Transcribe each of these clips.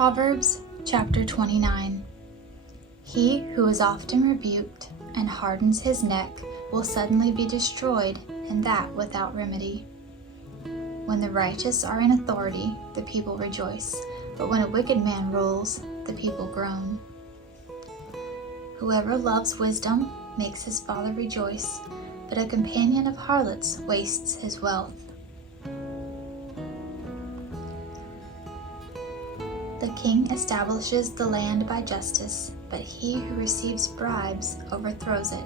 Proverbs chapter 29. He who is often rebuked and hardens his neck will suddenly be destroyed, and that without remedy. When the righteous are in authority, the people rejoice, but when a wicked man rules, the people groan. Whoever loves wisdom makes his father rejoice, but a companion of harlots wastes his wealth. The king establishes the land by justice, but he who receives bribes overthrows it.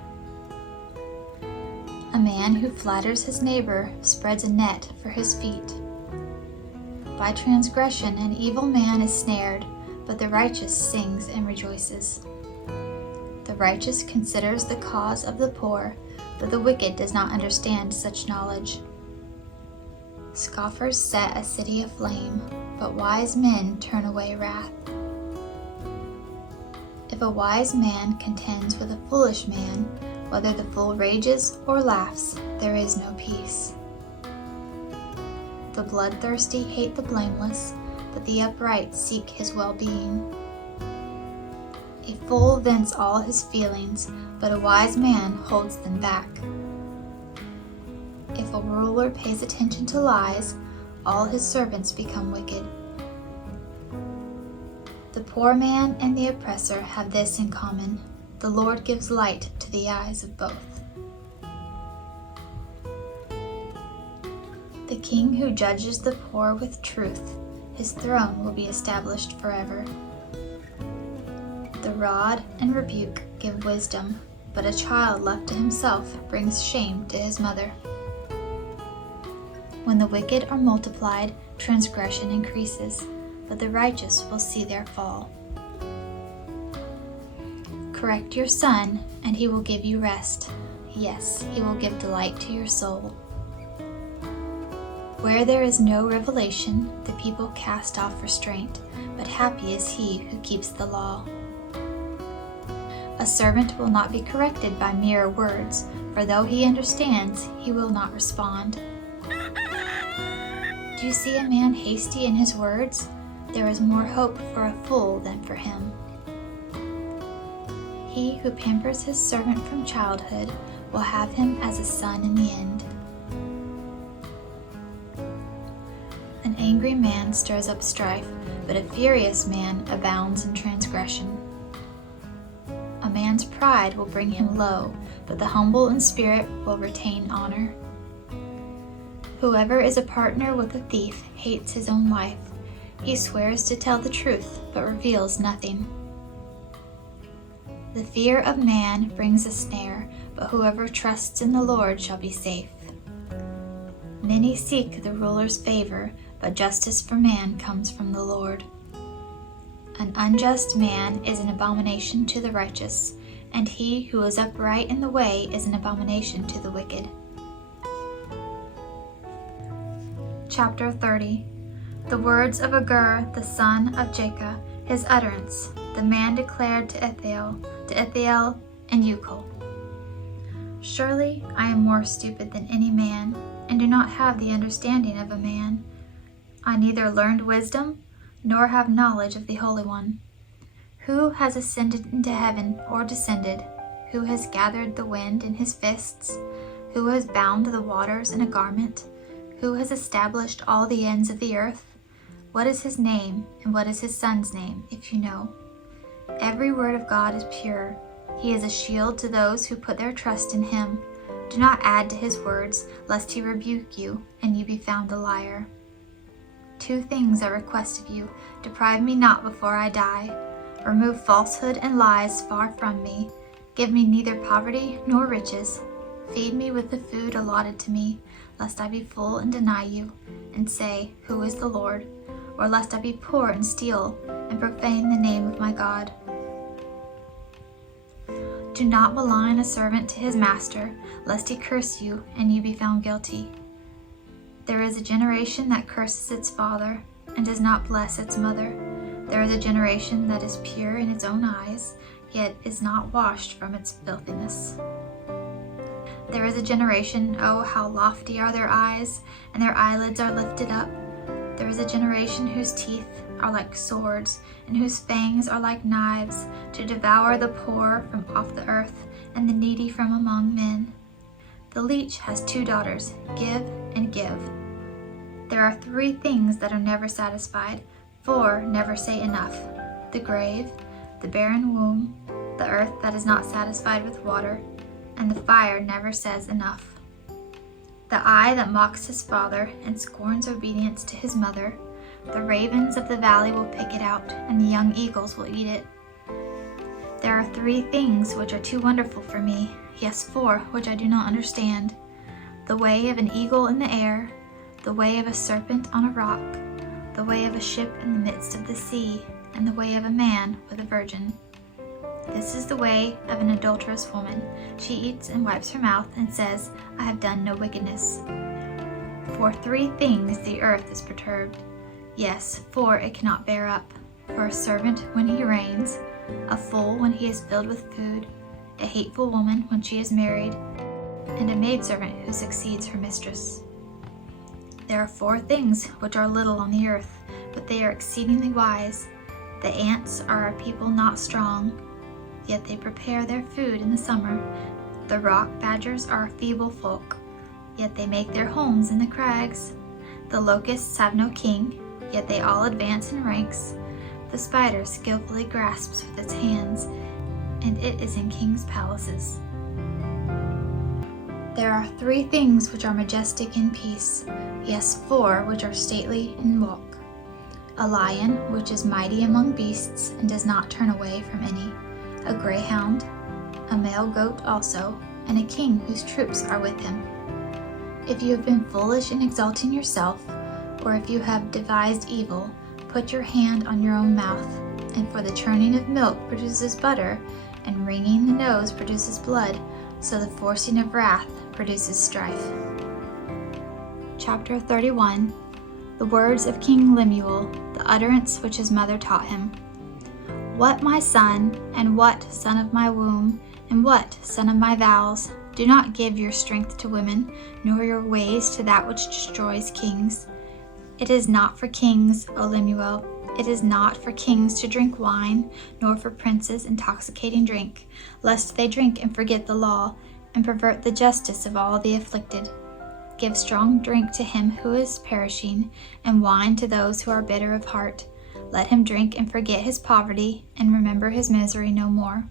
A man who flatters his neighbor spreads a net for his feet. By transgression an evil man is snared, but the righteous sings and rejoices. The righteous considers the cause of the poor, but the wicked does not understand such knowledge. Scoffers set a city aflame, but wise men turn away wrath. If a wise man contends with a foolish man, whether the fool rages or laughs, there is no peace. The bloodthirsty hate the blameless, but the upright seek his well-being. A fool vents all his feelings, but a wise man holds them back. If a ruler pays attention to lies, all his servants become wicked. The poor man and the oppressor have this in common: the Lord gives light to the eyes of both. The king who judges the poor with truth, his throne will be established forever. The rod and rebuke give wisdom, but a child left to himself brings shame to his mother. When the wicked are multiplied, transgression increases, but the righteous will see their fall. Correct your son, and he will give you rest. Yes, he will give delight to your soul. Where there is no revelation, the people cast off restraint, but happy is he who keeps the law. A servant will not be corrected by mere words, for though he understands, he will not respond. Do you see a man hasty in his words? There is more hope for a fool than for him. He who pampers his servant from childhood will have him as a son in the end. An angry man stirs up strife, but a furious man abounds in transgression. A man's pride will bring him low, but the humble in spirit will retain honor. Whoever is a partner with a thief hates his own life. He swears to tell the truth, but reveals nothing. The fear of man brings a snare, but whoever trusts in the Lord shall be safe. Many seek the ruler's favor, but justice for man comes from the Lord. An unjust man is an abomination to the righteous, and he who is upright in the way is an abomination to the wicked. Chapter 30. The words of Agur, the son of Jacob, his utterance, the man declared to Ithiel and Ucal. Surely I am more stupid than any man, and do not have the understanding of a man. I neither learned wisdom, nor have knowledge of the Holy One. Who has ascended into heaven or descended? Who has gathered the wind in his fists? Who has bound the waters in a garment? Who has established all the ends of the earth? What is his name, and what is his son's name, if you know? Every word of God is pure. He is a shield to those who put their trust in him. Do not add to his words, lest he rebuke you, and you be found a liar. 2 things I request of you: deprive me not before I die. Remove falsehood and lies far from me. Give me neither poverty nor riches. Feed me with the food allotted to me, lest I be full and deny you, and say, Who is the Lord? Or lest I be poor and steal, and profane the name of my God. Do not malign a servant to his master, lest he curse you, and you be found guilty. There is a generation that curses its father, and does not bless its mother. There is a generation that is pure in its own eyes, yet is not washed from its filthiness. There is a generation, oh, how lofty are their eyes, and their eyelids are lifted up. There is a generation whose teeth are like swords, and whose fangs are like knives, to devour the poor from off the earth, and the needy from among men. The leech has 2 daughters, give and give. There are 3 things that are never satisfied, 4 never say enough: the grave, the barren womb, the earth that is not satisfied with water, and the fire never says enough. The eye that mocks his father and scorns obedience to his mother, the ravens of the valley will pick it out, and the young eagles will eat it. There are 3 things which are too wonderful for me, yes, 4 which I do not understand: the way of an eagle in the air, the way of a serpent on a rock, the way of a ship in the midst of the sea, and the way of a man with a virgin. This is the way of an adulterous woman. She eats and wipes her mouth and says, I have done no wickedness. For 3 things the earth is perturbed. Yes, 4 it cannot bear up: for a servant when he reigns, a fool when he is filled with food, a hateful woman when she is married, and a maidservant who succeeds her mistress. There are 4 things which are little on the earth, but they are exceedingly wise. The ants are a people not strong, yet they prepare their food in the summer. The rock badgers are a feeble folk, yet they make their homes in the crags. The locusts have no king, yet they all advance in ranks. The spider skillfully grasps with its hands, and it is in kings' palaces. There are 3 things which are majestic in peace, yes, 4 which are stately in walk: a lion which is mighty among beasts and does not turn away from any, a greyhound, a male goat also, and a king whose troops are with him. If you have been foolish in exalting yourself, or if you have devised evil, put your hand on your own mouth. And for the churning of milk produces butter, and wringing the nose produces blood, so the forcing of wrath produces strife. Chapter 31. The words of King Lemuel, the utterance which his mother taught him. What, my son, and what, son of my womb, and what, son of my vows? Do not give your strength to women, nor your ways to that which destroys kings. It is not for kings, O Lemuel, it is not for kings to drink wine, nor for princes intoxicating drink, lest they drink and forget the law, and pervert the justice of all the afflicted. Give strong drink to him who is perishing, and wine to those who are bitter of heart. Let him drink and forget his poverty, and remember his misery no more.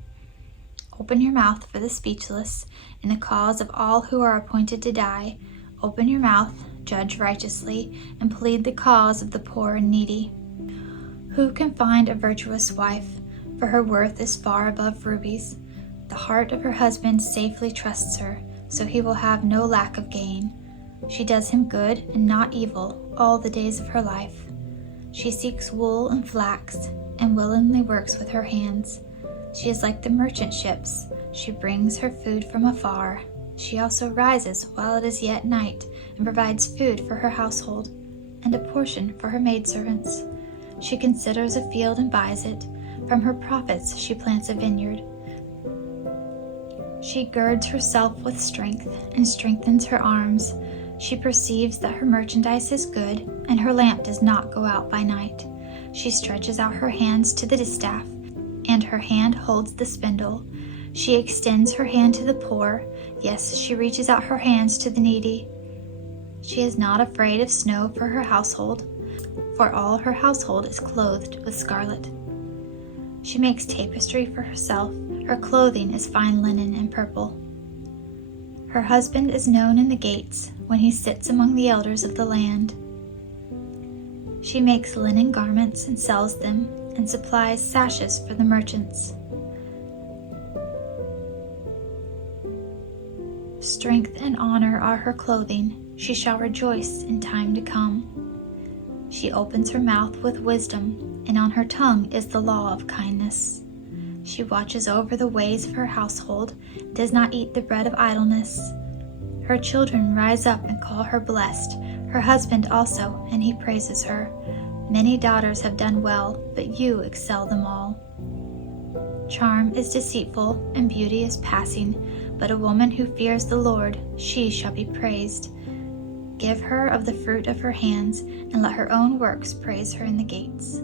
Open your mouth for the speechless, in the cause of all who are appointed to die. Open your mouth, judge righteously, and plead the cause of the poor and needy. Who can find a virtuous wife? For her worth is far above rubies. The heart of her husband safely trusts her, so he will have no lack of gain. She does him good and not evil all the days of her life. She seeks wool and flax, and willingly works with her hands. She is like the merchant ships. She brings her food from afar. She also rises while it is yet night, and provides food for her household, and a portion for her maidservants. She considers a field and buys it. From her profits she plants a vineyard. She girds herself with strength, and strengthens her arms. She perceives that her merchandise is good, and her lamp does not go out by night. She stretches out her hands to the distaff, and her hand holds the spindle. She extends her hand to the poor. Yes, she reaches out her hands to the needy. She is not afraid of snow for her household, for all her household is clothed with scarlet. She makes tapestry for herself. Her clothing is fine linen and purple. Her husband is known in the gates when he sits among the elders of the land. She makes linen garments and sells them, and supplies sashes for the merchants. Strength and honor are her clothing. She shall rejoice in time to come. She opens her mouth with wisdom, and on her tongue is the law of kindness. She watches over the ways of her household, does not eat the bread of idleness. Her children rise up and call her blessed, her husband also, and he praises her. Many daughters have done well, but you excel them all. Charm is deceitful, and beauty is passing, but a woman who fears the Lord, she shall be praised. Give her of the fruit of her hands, and let her own works praise her in the gates.